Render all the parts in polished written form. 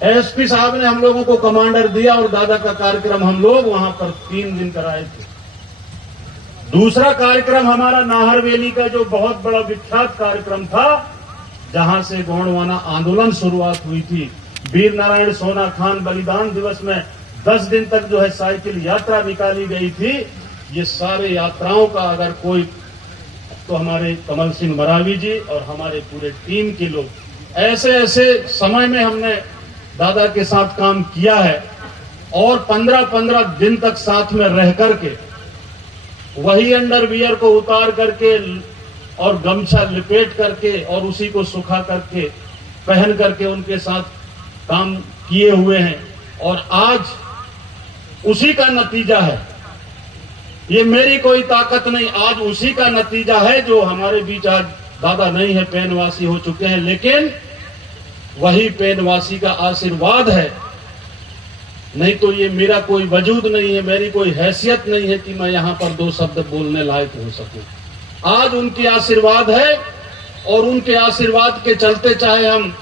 SP साहब ने हम लोगों को कमांडर दिया और दादा का कार्यक्रम हम लोग वहां पर 3 दिन कराए थे। दूसरा कार्यक्रम हमारा नाहरवेली का जो बहुत बड़ा विख्यात कार्यक्रम था, जहां से गोंडवाना आंदोलन शुरुआत हुई थी। वीर नारायण सोना खान बलिदान दिवस में 10 दिन तक जो है साइकिल यात्रा निकाली गई थी। ये सारे यात्राओं का अगर कोई, तो हमारे कमल सिंह मरावी जी और हमारे पूरे टीम के लोग, ऐसे ऐसे समय में हमने दादा के साथ काम किया है और 15-15 दिन तक साथ में रह करके वही अंडरवियर को उतार करके और गमछा लिपेट करके और उसी को सुखा करके पहन करके उनके साथ काम किए हुए हैं। और आज उसी का नतीजा है, ये मेरी कोई ताकत नहीं, आज उसी का नतीजा है जो हमारे बीच आज दादा नहीं है, पेनवासी हो चुके हैं, लेकिन वही पेनवासी का आशीर्वाद है। नहीं तो ये मेरा कोई वजूद नहीं है, मेरी कोई हैसियत नहीं है कि मैं यहां पर 2 शब्द बोलने लायक हो सकूं। आज उनकी आशीर्वाद है और उनके आशीर्वाद के चलते चाहे हम,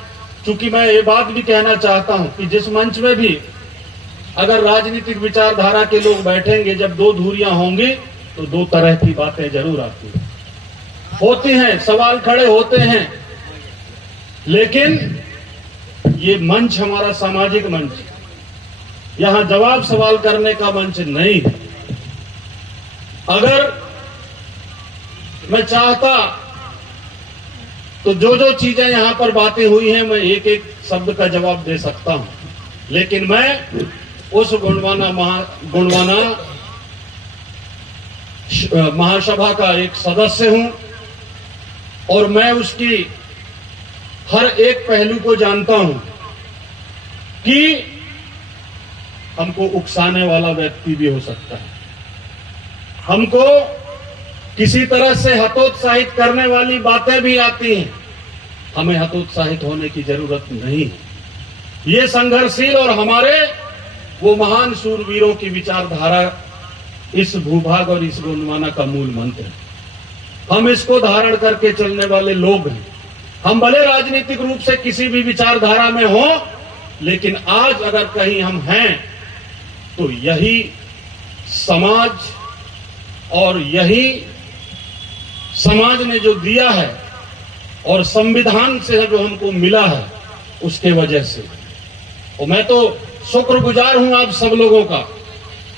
चूंकि मैं ये बात भी कहना चाहता हूं कि जिस मंच में भी अगर राजनीतिक विचारधारा के लोग बैठेंगे, जब 2 धुरियां होंगी तो 2 तरह की बातें जरूर आती होती हैं, सवाल खड़े होते हैं, लेकिन ये मंच हमारा सामाजिक मंच, यहां जवाब सवाल करने का मंच नहीं है। अगर मैं चाहता तो जो चीजें यहां पर बातें हुई हैं मैं एक एक शब्द का जवाब दे सकता हूं, लेकिन मैं उस गोंडवाना महासभा का एक सदस्य हूं और मैं उसकी हर एक पहलू को जानता हूं कि हमको उकसाने वाला व्यक्ति भी हो सकता है, हमको किसी तरह से हतोत्साहित करने वाली बातें भी आती हैं। हमें हतोत्साहित होने की जरूरत नहीं है। ये संघर्षशील और हमारे वो महान शूरवीरों की विचारधारा इस भूभाग और इस गोंडवाना का मूल मंत्र है। हम इसको धारण करके चलने वाले लोग हैं। हम भले राजनीतिक रूप से किसी भी विचारधारा में हो, लेकिन आज अगर कहीं हम हैं तो यही समाज और यही समाज ने जो दिया है और संविधान से जो हमको मिला है उसके वजह से। और मैं तो शुक्रगुजार हूं आप सब लोगों का।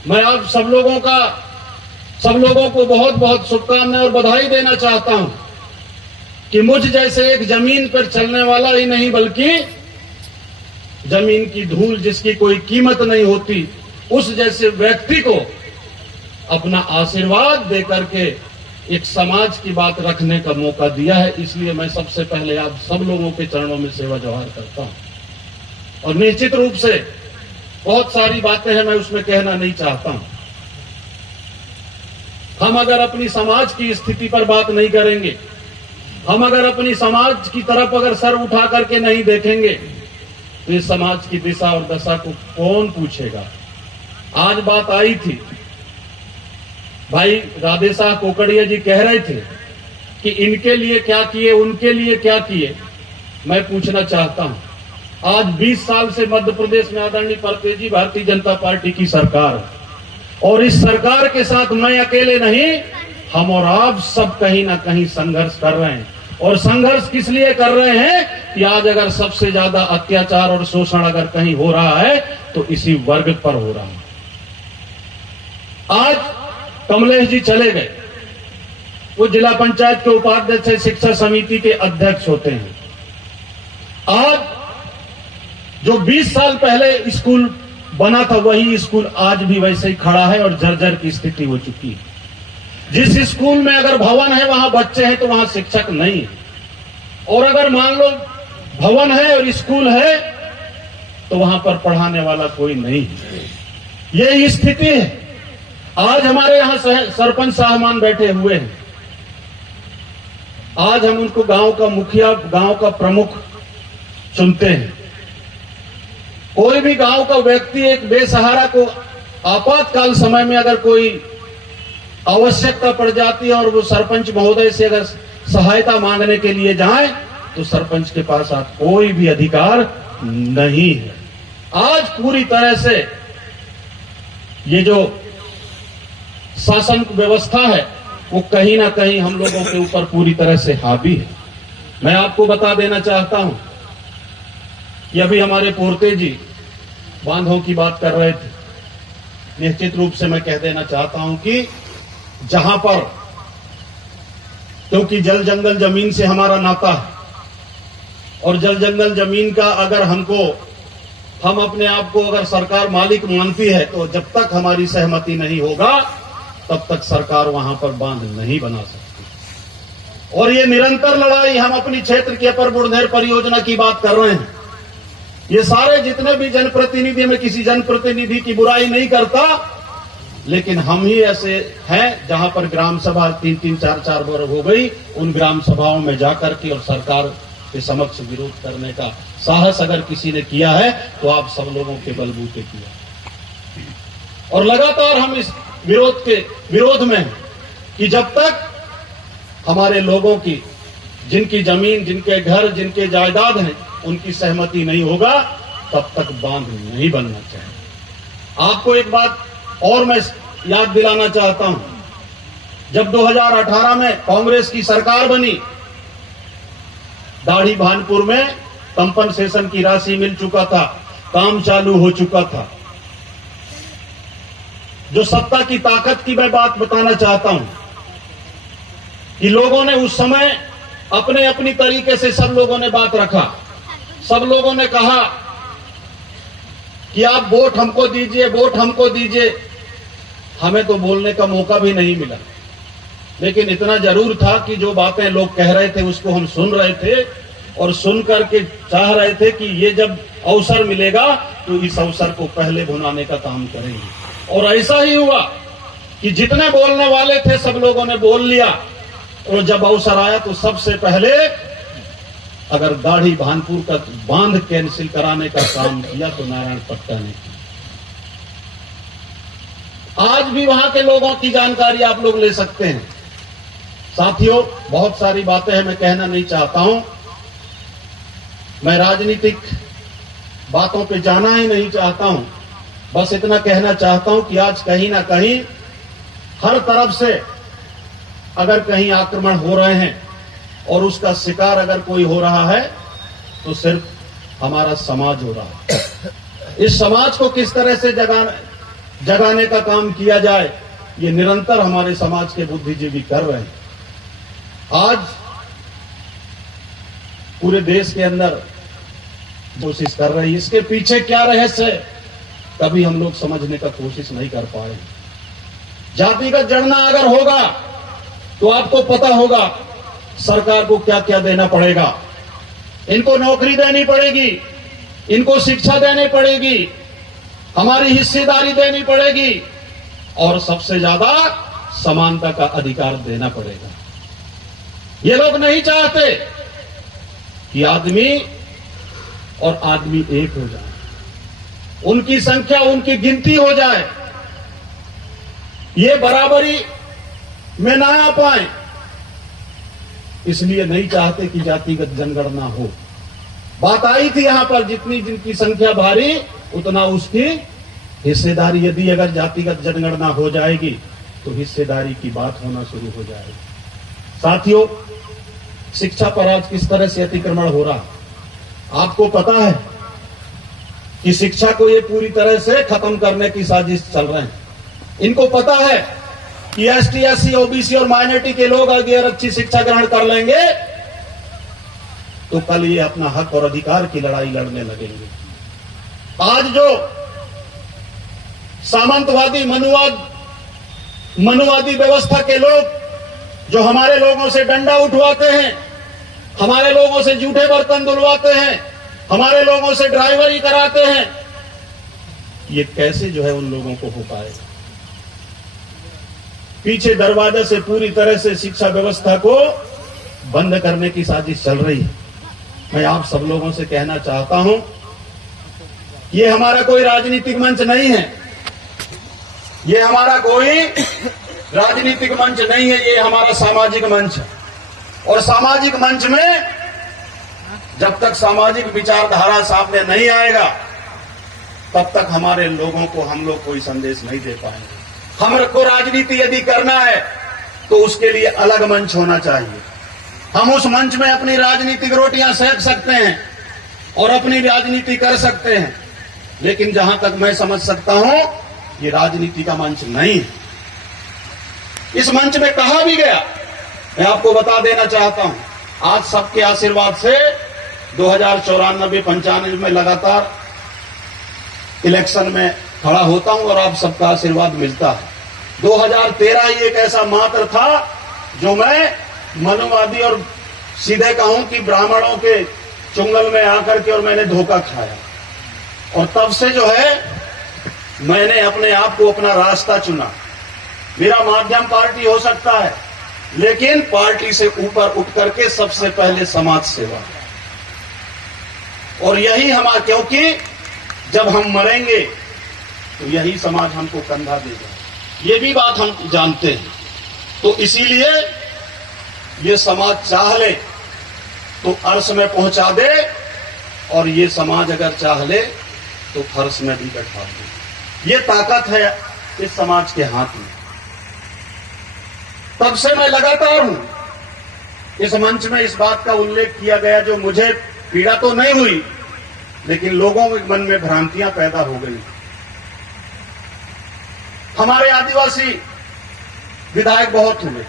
मैं आप सब लोगों को बहुत बहुत शुभकामनाएं और बधाई देना चाहता हूं कि मुझ जैसे एक जमीन पर चलने वाला ही नहीं, बल्कि जमीन की धूल जिसकी कोई कीमत नहीं होती, उस जैसे व्यक्ति को अपना आशीर्वाद देकर के एक समाज की बात रखने का मौका दिया है। इसलिए मैं सबसे पहले आप सब लोगों के चरणों में सेवा जोहार करता हूं। और निश्चित रूप से बहुत सारी बातें हैं, मैं उसमें कहना नहीं चाहता हूं। हम अगर अपनी समाज की स्थिति पर बात नहीं करेंगे, हम अगर अपनी समाज की तरफ अगर सर उठा करके नहीं देखेंगे, तो इस समाज की दिशा और दशा को कौन पूछेगा। आज बात आई थी, भाई राधे शाह कोकड़िया जी कह रहे थे कि इनके लिए क्या किए, उनके लिए क्या किए। मैं पूछना चाहता हूं, आज 20 साल से मध्य प्रदेश में आदरणीय परतेजी भारतीय जनता पार्टी की सरकार है, और इस सरकार के साथ मैं अकेले नहीं, हम और आप सब कहीं ना कहीं संघर्ष कर रहे हैं। और संघर्ष किस लिए कर रहे हैं कि आज अगर सबसे ज्यादा अत्याचार और शोषण अगर कहीं हो रहा है तो इसी वर्ग पर हो रहा है। आज कमलेश जी चले गए, वो जिला पंचायत के उपाध्यक्ष, शिक्षा समिति के अध्यक्ष होते हैं। आज जो 20 साल पहले स्कूल बना था वही स्कूल आज भी वैसे ही खड़ा है और जर्जर की स्थिति हो चुकी है। जिस स्कूल में अगर भवन है वहां बच्चे हैं तो वहां शिक्षक नहीं है, और अगर मान लो भवन है और स्कूल है तो वहां पर पढ़ाने वाला कोई नहीं है। यही स्थिति है। आज हमारे यहां सरपंच साहबान बैठे हुए हैं। आज हम उनको गांव का मुखिया, गांव का प्रमुख चुनते हैं। कोई भी गांव का व्यक्ति एक बेसहारा को आपातकाल समय में अगर कोई आवश्यकता पड़ जाती है और वो सरपंच महोदय से अगर सहायता मांगने के लिए जाए तो सरपंच के पास कोई भी अधिकार नहीं है। आज पूरी तरह से ये जो शासन व्यवस्था है वो कहीं ना कहीं हम लोगों के ऊपर पूरी तरह से हावी है। मैं आपको बता देना चाहता हूं कि अभी हमारे पोरते जी बांधों की बात कर रहे थे। निश्चित रूप से मैं कह देना चाहता हूं कि जहां पर, क्योंकि जल जंगल जमीन से हमारा नाता है और जल जंगल जमीन का अगर हम अपने आप को अगर सरकार मालिक मानती है तो जब तक हमारी सहमति नहीं होगा तब तक सरकार वहां पर बांध नहीं बना सकती। और ये निरंतर लड़ाई हम अपनी क्षेत्र के अपर बुढ़नेर परियोजना की बात कर रहे हैं। ये सारे जितने भी जनप्रतिनिधि, में किसी जनप्रतिनिधि की बुराई नहीं करता, लेकिन हम ही ऐसे हैं जहां पर ग्राम सभा 3-3, 4-4 बार हो गई, उन ग्राम सभाओं में जाकर के और सरकार के समक्ष विरोध करने का साहस अगर किसी ने किया है तो आप सब लोगों के बलबूते किया। और लगातार हम इस विरोध में हैं कि जब तक हमारे लोगों की, जिनकी जमीन, जिनके घर, जिनके जायदाद हैं, उनकी सहमति नहीं होगा तब तक बांध नहीं बनना चाहिए। आपको एक बात और मैं याद दिलाना चाहता हूं, जब 2018 में कांग्रेस की सरकार बनी, दाढ़ी भानपुर में कंपनसेशन की राशि मिल चुका था, काम चालू हो चुका था। जो सत्ता की ताकत की मैं बात बताना चाहता हूं कि लोगों ने उस समय अपने अपनी तरीके से सब लोगों ने बात रखा। सब लोगों ने कहा कि आप वोट हमको दीजिए, वोट हमको दीजिए। हमें तो बोलने का मौका भी नहीं मिला, लेकिन इतना जरूर था कि जो बातें लोग कह रहे थे उसको हम सुन रहे थे और सुन करके चाह रहे थे कि ये जब अवसर मिलेगा तो इस अवसर को पहले भुनाने का काम करेंगे। और ऐसा ही हुआ कि जितने बोलने वाले थे सब लोगों ने बोल लिया, और जब अवसर आया तो सबसे पहले अगर दाढ़ी भानपुर का बांध कैंसिल कराने का काम किया तो नारायण पट्टा ने किया। आज भी वहां के लोगों की जानकारी आप लोग ले सकते हैं। साथियों, बहुत सारी बातें हैं, मैं कहना नहीं चाहता हूं, मैं राजनीतिक बातों पे जाना ही नहीं चाहता हूं। बस इतना कहना चाहता हूं कि आज कहीं ना कहीं हर तरफ से अगर कहीं आक्रमण हो रहे हैं और उसका शिकार अगर कोई हो रहा है तो सिर्फ हमारा समाज हो रहा है। इस समाज को किस तरह से जगाने का काम किया जाए, ये निरंतर हमारे समाज के बुद्धिजीवी कर रहे हैं। आज पूरे देश के अंदर कोशिश कर रहे हैं, इसके पीछे क्या रहस्य है कभी हम लोग समझने का कोशिश नहीं कर पा रहे। जातिगत जनगणना अगर होगा तो आपको पता होगा सरकार को क्या क्या देना पड़ेगा। इनको नौकरी देनी पड़ेगी, इनको शिक्षा देनी पड़ेगी, हमारी हिस्सेदारी देनी पड़ेगी और सबसे ज्यादा समानता का अधिकार देना पड़ेगा। ये लोग नहीं चाहते कि आदमी और आदमी एक हो जाए, उनकी संख्या, उनकी गिनती हो जाए, ये बराबरी में ना आ पाए, इसलिए नहीं चाहते कि जातिगत जनगणना हो। बात आई थी यहां पर, जितनी जिनकी संख्या भारी उतना उसकी हिस्सेदारी। यदि अगर जातिगत जनगणना हो जाएगी तो हिस्सेदारी की बात होना शुरू हो जाएगी। साथियों, शिक्षा पर आज किस तरह से अतिक्रमण हो रहा, आपको पता है कि शिक्षा को ये पूरी तरह से खत्म करने की साजिश चल रहे हैं। इनको पता है कि एसटी, एससी, ओबीसी और माइनॉरिटी के लोग अगर अच्छी शिक्षा ग्रहण कर लेंगे तो कल ये अपना हक और अधिकार की लड़ाई लड़ने लगेंगे। आज जो सामंतवादी मनुवादी व्यवस्था के लोग जो हमारे लोगों से डंडा उठवाते हैं, हमारे लोगों से जूठे बर्तन धुलवाते हैं, हमारे लोगों से ड्राइवरी कराते हैं, ये कैसे जो है उन लोगों को हो पाएगा। पीछे दरवाजे से पूरी तरह से शिक्षा व्यवस्था को बंद करने की साजिश चल रही है। मैं आप सब लोगों से कहना चाहता हूं, ये हमारा कोई राजनीतिक मंच नहीं है, ये हमारा कोई राजनीतिक मंच नहीं है, ये हमारा सामाजिक मंच है। और सामाजिक मंच में जब तक सामाजिक विचारधारा सामने नहीं आएगा तब तक हमारे लोगों को हम लोग कोई संदेश नहीं दे पाएंगे। हमको राजनीति यदि करना है तो उसके लिए अलग मंच होना चाहिए। हम उस मंच में अपनी राजनीतिक रोटियां सेक सकते हैं और अपनी राजनीति कर सकते हैं, लेकिन जहां तक मैं समझ सकता हूं ये राजनीति का मंच नहीं है। इस मंच में कहा भी गया, मैं आपको बता देना चाहता हूं, आज सबके आशीर्वाद से 2094-95 में लगातार इलेक्शन में खड़ा होता हूं और आप सबका आशीर्वाद मिलता है। 2013 ही एक ऐसा मात्र था जो मैं मनुवादी और सीधे कहूं कि ब्राह्मणों के चुंगल में आकर के और मैंने धोखा खाया, और तब से जो है मैंने अपने आप को अपना रास्ता चुना। मेरा माध्यम पार्टी हो सकता है, लेकिन पार्टी से ऊपर उठ करके सबसे पहले समाज सेवा, और यही हमारा, क्योंकि जब हम मरेंगे तो यही समाज हमको कंधा देगा, ये भी बात हम जानते हैं। तो इसीलिए ये समाज चाह ले तो अर्श में पहुंचा दे, और ये समाज अगर चाह ले तो फर्श में भी बैठा दे। ये ताकत है इस समाज के हाथ में। तब से मैं लगातार हूं। इस मंच में इस बात का उल्लेख किया गया, जो मुझे पीड़ा तो नहीं हुई, लेकिन लोगों के मन में भ्रांतियां पैदा हो गई। हमारे आदिवासी विधायक बहुत हुए।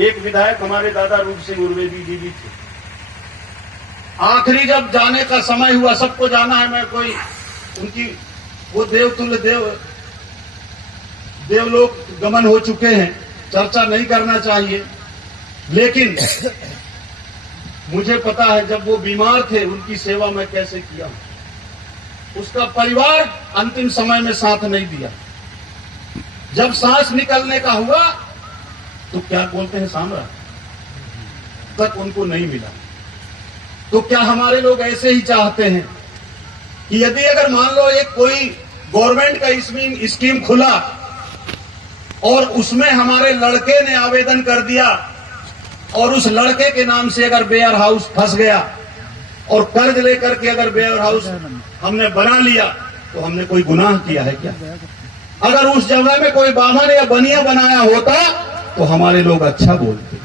एक विधायक हमारे दादा रूप सिंह उर्वेदी जी भी थे। आखिरी जब जाने का समय हुआ, सबको जाना है, मैं कोई उनकी वो देवतुल्य देवलोक गमन हो चुके हैं, चर्चा नहीं करना चाहिए, लेकिन मुझे पता है जब वो बीमार थे उनकी सेवा मैं कैसे किया। उसका परिवार अंतिम समय में साथ नहीं दिया। जब सांस निकलने का हुआ तो क्या बोलते हैं सामरा तक उनको नहीं मिला। तो क्या हमारे लोग ऐसे ही चाहते हैं कि यदि अगर मान लो एक कोई गवर्नमेंट का स्कीम खुला और उसमें हमारे लड़के ने आवेदन कर दिया और उस लड़के के नाम से अगर वेयर हाउस फंस गया और कर्ज लेकर के अगर वेयर हाउस हमने बना लिया, तो हमने कोई गुनाह किया है क्या? अगर उस जगह में कोई बाभन या बनिया बनाया होता तो हमारे लोग अच्छा बोलते।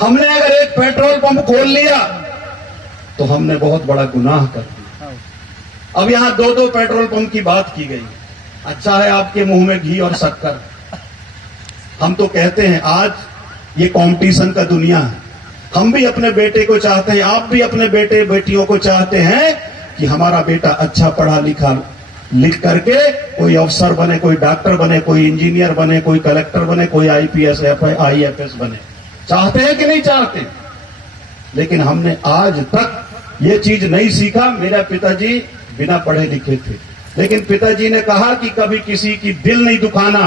हमने अगर एक पेट्रोल पंप खोल लिया तो हमने बहुत बड़ा गुनाह कर दिया। अब यहां 2-2 पेट्रोल पंप की बात की गई। अच्छा है आपके मुंह में घी और शक्कर। हम तो कहते हैं आज ये कंपटीशन का दुनिया है। हम भी अपने बेटे को चाहते हैं, आप भी अपने बेटे बेटियों को चाहते हैं कि हमारा बेटा अच्छा पढ़ा लिखा लिख करके कोई अफसर बने, कोई डॉक्टर बने, कोई इंजीनियर बने, कोई कलेक्टर बने, कोई IPS IFS बने। चाहते हैं कि नहीं चाहते? लेकिन हमने आज तक ये चीज नहीं सीखा। मेरा पिताजी बिना पढ़े लिखे थे, लेकिन पिताजी ने कहा कि कभी किसी की दिल नहीं दुखाना,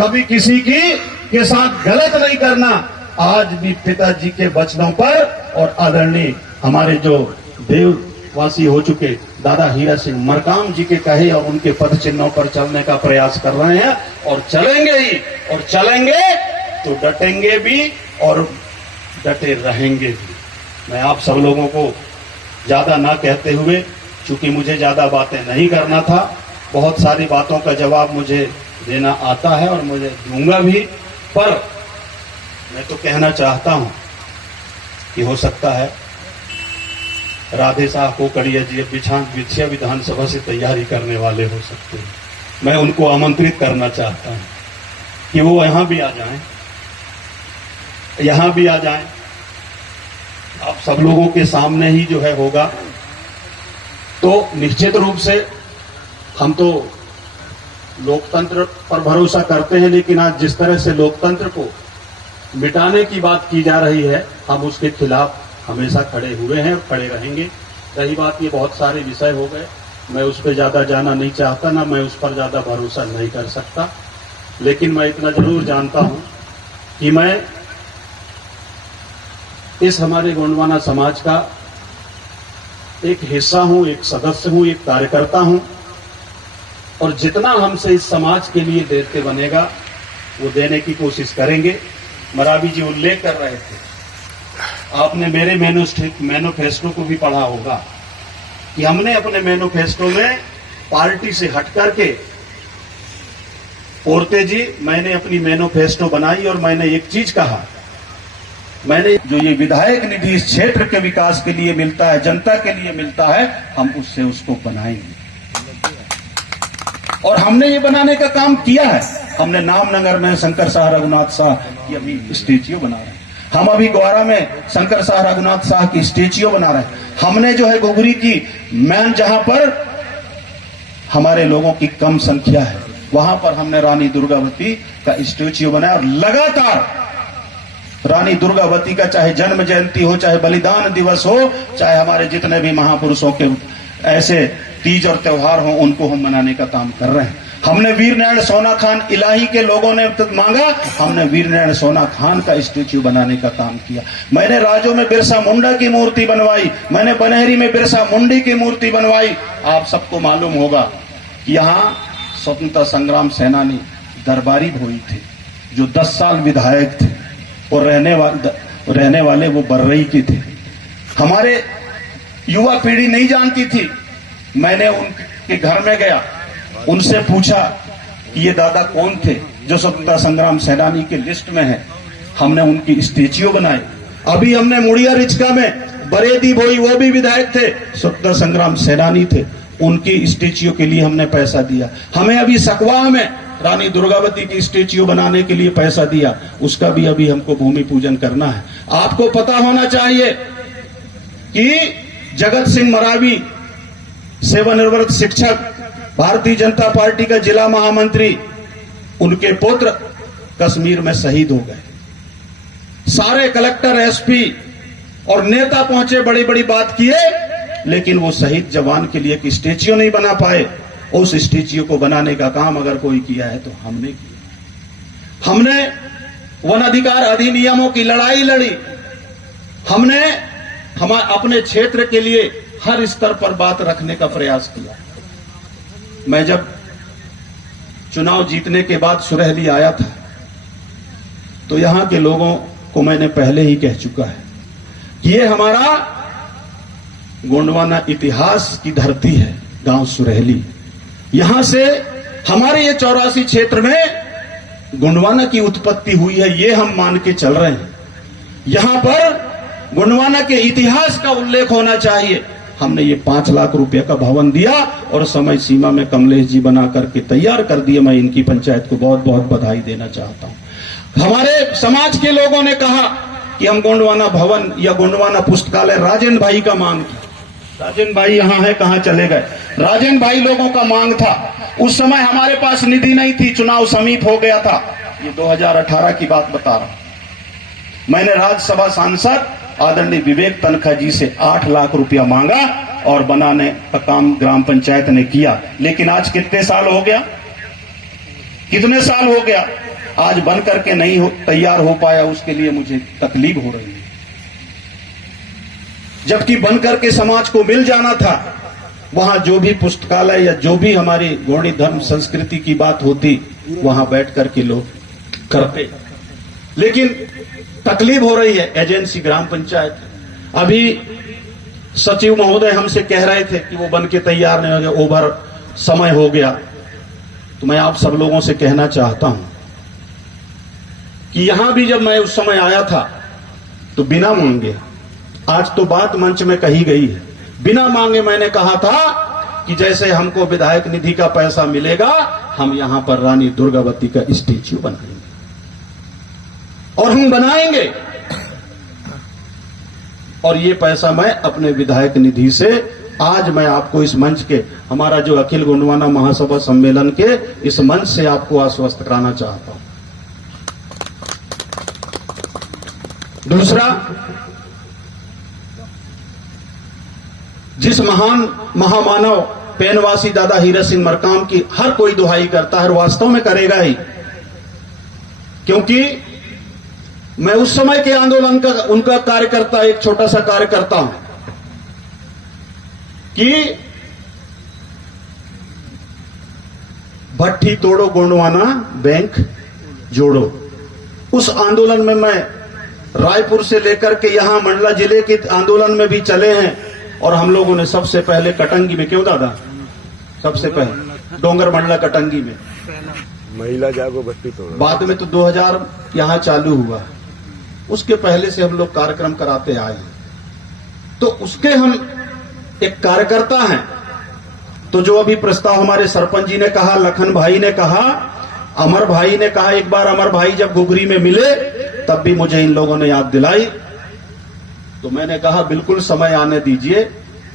कभी किसी के साथ गलत नहीं करना। आज भी पिताजी के वचनों पर और आदरणीय हमारे जो देववासी हो चुके दादा हीरा सिंह मरकाम जी के कहे और उनके पद चिन्हों पर चलने का प्रयास कर रहे हैं, और चलेंगे ही, और चलेंगे तो डटेंगे भी और डटे रहेंगे भी। मैं आप सब लोगों को ज्यादा ना कहते हुए, चूंकि मुझे ज्यादा बातें नहीं करना था, बहुत सारी बातों का जवाब मुझे देना आता है और मुझे दूंगा भी, पर मैं तो कहना चाहता हूं कि हो सकता है राधे साहब कोकड़िया जी विछिया विधानसभा से तैयारी करने वाले हो सकते हैं। मैं उनको आमंत्रित करना चाहता हूं कि वो यहां भी आ जाएं, यहां भी आ जाएं। आप सब लोगों के सामने ही जो है होगा। तो निश्चित रूप से हम तो लोकतंत्र पर भरोसा करते हैं, लेकिन आज जिस तरह से लोकतंत्र को मिटाने की बात की जा रही है, हम उसके खिलाफ हमेशा खड़े हुए हैं और खड़े रहेंगे। रही बात, ये बहुत सारे विषय हो गए, मैं उस पर ज्यादा जाना नहीं चाहता, ना मैं उस पर ज्यादा भरोसा नहीं कर सकता, लेकिन मैं इतना जरूर जानता हूं कि मैं इस हमारे गोंडवाना समाज का एक हिस्सा हूं, एक सदस्य हूं, एक कार्यकर्ता हूं, और जितना हमसे इस समाज के लिए देते बनेगा वो देने की कोशिश करेंगे। मरावी जी उल्लेख कर रहे थे, आपने मेरे मैनिफेस्टो को भी पढ़ा होगा कि हमने अपने मैनिफेस्टो में पार्टी से हट करके पोरते जी, मैंने अपनी मैनिफेस्टो बनाई और मैंने एक चीज कहा, मैंने जो ये विधायक निधि इस क्षेत्र के विकास के लिए मिलता है, जनता के लिए मिलता है, हम उससे उसको बनाएंगे। और हमने ये बनाने का काम किया है। हमने नामनगर में शंकर शाह रघुनाथ शाह की अभी स्टेच्यू बना रहे हैं। हम अभी ग्वारा में शंकर शाह रघुनाथ शाह की स्टेच्यू बना रहे हैं। हमने जो है घुघरी की मैन, जहां पर हमारे लोगों की कम संख्या है, वहां पर हमने रानी दुर्गावती का स्टेच्यू बनाया। और लगातार रानी दुर्गावती का चाहे जन्म जयंती हो, चाहे बलिदान दिवस हो, चाहे हमारे जितने भी महापुरुषों के ऐसे तीज और त्योहार हो, उनको हम मनाने का काम कर रहे हैं। हमने वीर नारायण सोना खान इलाही के लोगों ने मांगा, हमने वीर नारायण सोना खान का स्टेच्यू बनाने का काम किया। मैंने राजो में बिरसा मुंडा की मूर्ति बनवाई, मैंने बनहरी में बिरसा मुंडी की मूर्ति बनवाई। आप सबको मालूम होगा कि यहाँ स्वतंत्रता संग्राम सेनानी दरबारी भोई थे, जो 10 साल विधायक थे और रहने वाले वो बर्रई के थे। हमारे युवा पीढ़ी नहीं जानती थी। मैंने उनके घर में गया, उनसे पूछा कि ये दादा कौन थे जो स्वतंत्रता संग्राम सेनानी के लिस्ट में है। हमने उनकी स्टेच्यू बनाई। अभी हमने मुड़िया रिचका में बरेदी भोई, वो भी विधायक थे, स्वतंत्रता संग्राम सेनानी थे, उनकी स्टेच्यू के लिए हमने पैसा दिया। हमें अभी सकवाह में रानी दुर्गावती की स्टेच्यू बनाने के लिए पैसा दिया, उसका भी अभी हमको भूमि पूजन करना है। आपको पता होना चाहिए कि जगत सिंह मरावी, सेवानिवृत्त शिक्षक, भारतीय जनता पार्टी का जिला महामंत्री, उनके पुत्र कश्मीर में शहीद हो गए। सारे कलेक्टर, एसपी और नेता पहुंचे, बड़ी बड़ी बात किए, लेकिन वो शहीद जवान के लिए एक स्टेच्यू नहीं बना पाए। उस स्टेच्यू को बनाने का काम अगर कोई किया है तो हमने किया। हमने वन अधिकार अधिनियमों की लड़ाई लड़ी। हमने अपने क्षेत्र के लिए हर स्तर पर बात रखने का प्रयास किया। मैं जब चुनाव जीतने के बाद सुरहली आया था, तो यहां के लोगों को मैंने पहले ही कह चुका है कि ये हमारा गोंडवाना इतिहास की धरती है, गांव सुरहली। यहां से हमारे ये 84 क्षेत्र में गोंडवाना की उत्पत्ति हुई है, ये हम मान के चल रहे हैं। यहां पर गोंडवाना के इतिहास का उल्लेख होना चाहिए। हमने ये 5 लाख रुपए का भवन दिया और समय सीमा में कमलेश जी बना करके तैयार कर दिए। मैं इनकी पंचायत को बहुत बहुत बधाई देना चाहता हूं। हमारे समाज के लोगों ने कहा कि हम गोंडवाना भवन या गोंडवाना पुस्तकालय, राजेंद्र भाई का मांग था। राजेंद्र भाई यहाँ है, कहाँ चले गए? राजेंद्र भाई लोगों का मांग था। उस समय हमारे पास निधि नहीं थी, चुनाव समीप हो गया था। ये 2018 की बात बता रहा हूं। मैंने राज्यसभा सांसद आदरणीय विवेक तनखा जी से 8 लाख रुपया मांगा और बनाने का काम ग्राम पंचायत ने किया। लेकिन आज कितने साल हो गया? कितने साल हो गया? आज बन करके नहीं तैयार हो पाया, उसके लिए मुझे तकलीफ हो रही है। जबकि बन करके समाज को मिल जाना था, वहां जो भी पुस्तकालय या जो भी हमारी गौड़ी धर्म संस्कृति की बात होती, वहां बैठ करके लोग करते। लेकिन तकलीफ हो रही है एजेंसी ग्राम पंचायत। अभी सचिव महोदय हमसे कह रहे थे कि वो बन के तैयार नहीं हो गया, ओवर समय हो गया। तो मैं आप सब लोगों से कहना चाहता हूं कि यहां भी जब मैं उस समय आया था तो बिना मांगे, आज तो बात मंच में कही गई है, बिना मांगे मैंने कहा था कि जैसे हमको विधायक निधि का पैसा मिलेगा, हम यहां पर रानी दुर्गावती का स्टेच्यू बनाएंगे और हम बनाएंगे। और ये पैसा मैं अपने विधायक निधि से, आज मैं आपको इस मंच के, हमारा जो अखिल गोंडवाना महासभा सम्मेलन के इस मंच से आपको आश्वस्त कराना चाहता हूं। दूसरा, जिस महान महामानव पेनवासी दादा हीरत सिंह मरकाम की हर कोई दुहाई करता है, वास्तव में करेगा ही, क्योंकि मैं उस समय के आंदोलन का उनका कार्यकर्ता, एक छोटा सा कार्यकर्ता हूं कि भट्टी तोड़ो गोंडवाना बैंक जोड़ो। उस आंदोलन में मैं रायपुर से लेकर के यहां मंडला जिले के आंदोलन में भी चले हैं और हम लोगों ने सबसे पहले कटंगी में, क्यों दादा, सबसे पहले डोंगर मंडला कटंगी में, महिला जागो बत्ती तोड़ो। बाद में तो 2000 यहाँ चालू हुआ, उसके पहले से हम लोग कार्यक्रम कराते आए हैं। तो उसके हम एक कार्यकर्ता हैं। तो जो अभी प्रस्ताव हमारे सरपंच जी ने कहा, लखन भाई ने कहा, अमर भाई ने कहा, एक बार अमर भाई जब गुगरी में मिले तब भी मुझे इन लोगों ने याद दिलाई। तो मैंने कहा बिल्कुल समय आने दीजिए,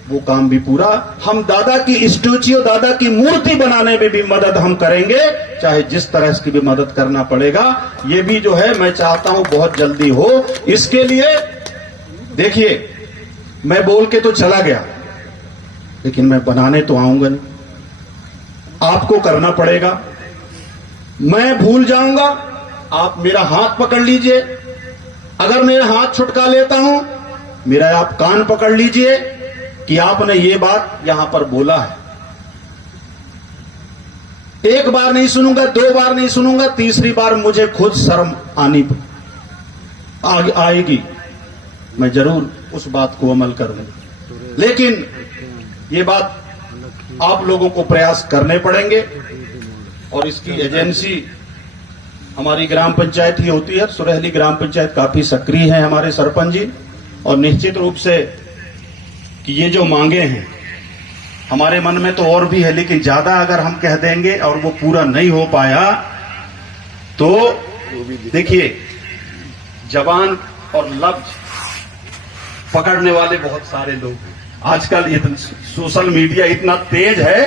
वो काम भी पूरा, हम दादा की स्टैच्यू, दादा की मूर्ति बनाने में भी मदद हम करेंगे, चाहे जिस तरह की भी मदद करना पड़ेगा। ये भी जो है मैं चाहता हूं बहुत जल्दी हो। इसके लिए देखिए, मैं बोल के तो चला गया, लेकिन मैं बनाने तो आऊंगा नहीं, आपको करना पड़ेगा। मैं भूल जाऊंगा, आप मेरा हाथ पकड़ लीजिए, अगर मेरा हाथ छुटका लेता हूं, मेरा आप कान पकड़ लीजिए कि आपने ये बात यहां पर बोला है। एक बार नहीं सुनूंगा, 2 बार नहीं सुनूंगा, तीसरी बार मुझे खुद शर्म आएगी, मैं जरूर उस बात को अमल करूंगा। लेकिन ये बात आप लोगों को प्रयास करने पड़ेंगे, और इसकी एजेंसी हमारी ग्राम पंचायत ही होती है। सुरहली ग्राम पंचायत काफी सक्रिय है हमारे सरपंच जी, और निश्चित रूप से कि ये जो मांगे हैं हमारे मन में तो और भी है, लेकिन ज्यादा अगर हम कह देंगे और वो पूरा नहीं हो पाया तो देखिए, जबान और लफ्ज पकड़ने वाले बहुत सारे लोग हैं। आजकल ये सोशल मीडिया इतना तेज है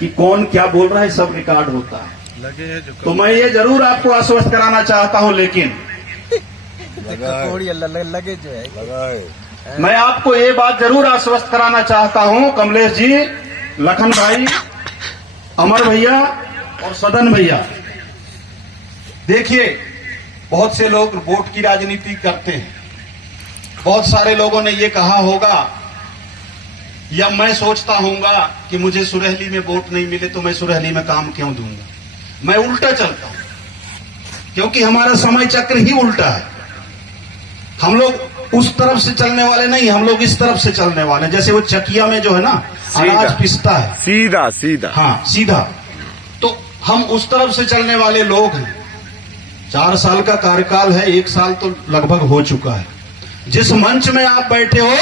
कि कौन क्या बोल रहा है सब रिकॉर्ड होता है। तो मैं ये जरूर आपको आश्वस्त कराना चाहता हूं, लेकिन लगे जो है मैं आपको ये बात जरूर आश्वस्त कराना चाहता हूं, कमलेश जी, लखन भाई, अमर भैया और सदन भैया, देखिए बहुत से लोग वोट की राजनीति करते हैं। बहुत सारे लोगों ने ये कहा होगा, या मैं सोचता हूंगा कि मुझे सुरहली में वोट नहीं मिले तो मैं सुरहली में काम क्यों दूंगा। मैं उल्टा चलता हूं, क्योंकि हमारा समय चक्र ही उल्टा है। हम लोग उस तरफ से चलने वाले नहीं, हम लोग इस तरफ से चलने वाले। जैसे वो चकिया में जो है ना अनाज पिसता है, सीधा सीधा, हाँ सीधा, तो हम उस तरफ से चलने वाले लोग हैं। 4 साल का कार्यकाल है, 1 साल तो लगभग हो चुका है। जिस मंच में आप बैठे हो,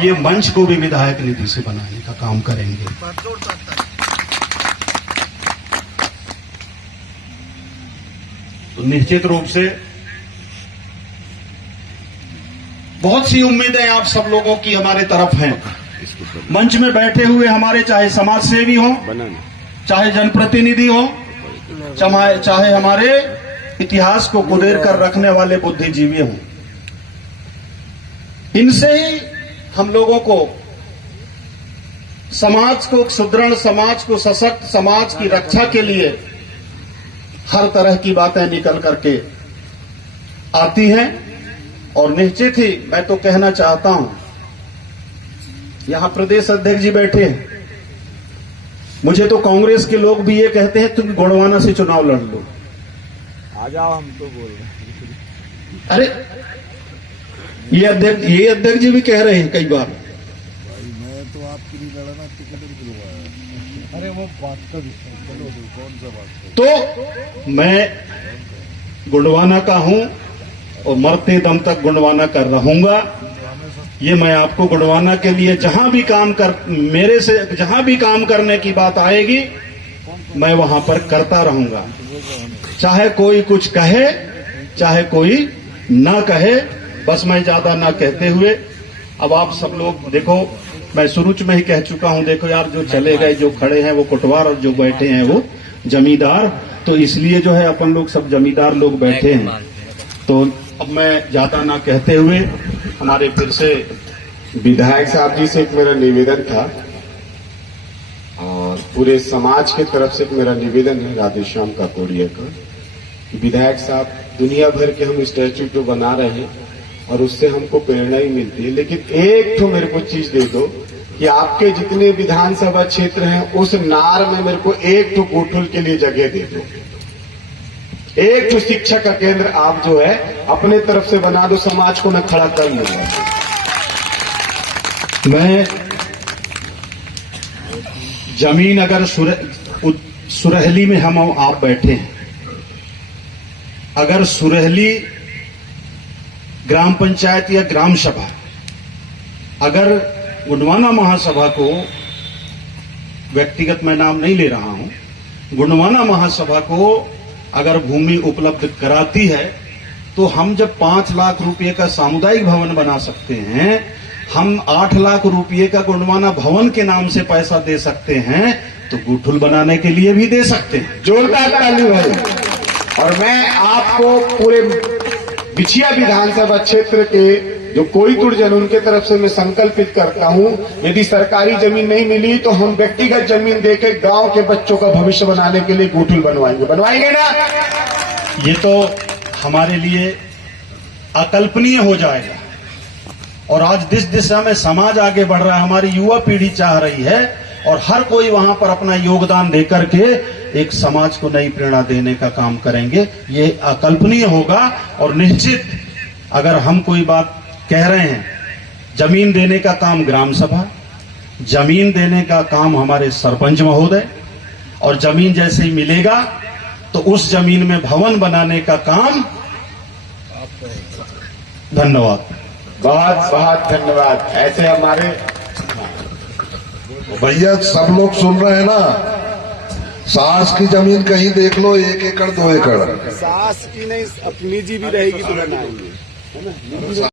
ये मंच को भी विधायक निधि से बनाने का काम करेंगे। तो निश्चित रूप से बहुत सी उम्मीदें आप सब लोगों की हमारे तरफ हैं। मंच में बैठे हुए हमारे चाहे समाज सेवी हो, चाहे जनप्रतिनिधि हो, चाहे हमारे इतिहास को कुदेर कर रखने वाले बुद्धिजीवी हों, इनसे ही हम लोगों को समाज को सुदृढ़, समाज को सशक्त, समाज की रक्षा के लिए हर तरह की बातें निकल करके आती हैं। और निश्चित ही मैं तो कहना चाहता हूं, यहां प्रदेश अध्यक्ष जी बैठे हैं, मुझे तो कांग्रेस के लोग भी ये कहते हैं तुम गोंडवाना से चुनाव लड़ लो। आ जाओ, हम तो बोल रहे हैं। अरे ये अध्यक्ष जी भी कह रहे हैं कई बार, भाई मैं तो आपके लिए लड़ना, टिकट दिलवाया। अरे वो बात का विषय, चलो कौन सा बात तो मैं गोंडवाना का हूं और मरते दम तक गोंडवाना कर रहूंगा। ये मैं आपको गोंडवाना के लिए जहां भी काम कर, मेरे से जहां भी काम करने की बात आएगी, मैं वहां पर करता रहूंगा, चाहे कोई कुछ कहे, चाहे कोई ना कहे। बस मैं ज्यादा ना कहते हुए, अब आप सब लोग देखो, मैं शुरू में ही कह चुका हूं, देखो यार, जो चले गए, जो खड़े हैं वो कोटवार और जो बैठे हैं वो जमींदार, तो इसलिए जो है अपन लोग सब जमींदार लोग बैठे हैं। तो अब मैं ज्यादा ना कहते हुए हमारे फिर से विधायक साहब जी से एक मेरा निवेदन था, और पूरे समाज की तरफ से एक मेरा निवेदन है राधेश्याम काकोड़िया का, विधायक साहब, दुनिया भर के हम स्टैच्यू तो बना रहे हैं और उससे हमको प्रेरणा ही मिलती है, लेकिन एक तो मेरे को चीज दे दो कि आपके जितने विधानसभा क्षेत्र हैं उस नार में मेरे को एक तो गोठुल के लिए जगह दे दो, एक तो शिक्षा का केंद्र आप जो है अपने तरफ से बना दो, समाज को मैं खड़ा कर लूंगा। मैं जमीन अगर सुरहली में हम आप बैठे हैं, अगर सुरहली ग्राम पंचायत या ग्राम सभा अगर गुंडवाना महासभा को, व्यक्तिगत मैं नाम नहीं ले रहा हूं, गुंडवाना महासभा को अगर भूमि उपलब्ध कराती है तो हम जब 5 लाख रुपए का सामुदायिक भवन बना सकते हैं, हम 8 लाख रुपए का गुंडवाना भवन के नाम से पैसा दे सकते हैं, तो गुठुल बनाने के लिए भी दे सकते हैं। जोरदार ताली भाई। और मैं आपको पूरे बिछिया विधानसभा क्षेत्र के जो कोई तुड़जन उनके तरफ से मैं संकल्पित करता हूं, यदि सरकारी जमीन नहीं मिली तो हम व्यक्तिगत जमीन देके गांव के बच्चों का भविष्य बनाने के लिए गुठुल बनवाएंगे ना? ये तो हमारे लिए अकल्पनीय हो जाएगा। और आज जिस दिशा में समाज आगे बढ़ रहा है, हमारी युवा पीढ़ी चाह रही है और हर कोई वहां पर अपना योगदान देकर के एक समाज को नई प्रेरणा देने का काम करेंगे। ये अकल्पनीय होगा। और निश्चित अगर हम कोई बात कह रहे हैं, जमीन देने का काम ग्राम सभा, जमीन देने का काम हमारे सरपंच महोदय, और जमीन जैसे ही मिलेगा तो उस जमीन में भवन बनाने का काम। धन्यवाद, बहुत बहुत धन्यवाद। ऐसे हमारे भैया सब लोग सुन रहे हैं ना, सास की जमीन कहीं देख लो 1 एकड़ 2 एकड़। सास की नहीं, अपनी जी भी रहेगी तो बनाएंगे, है ना।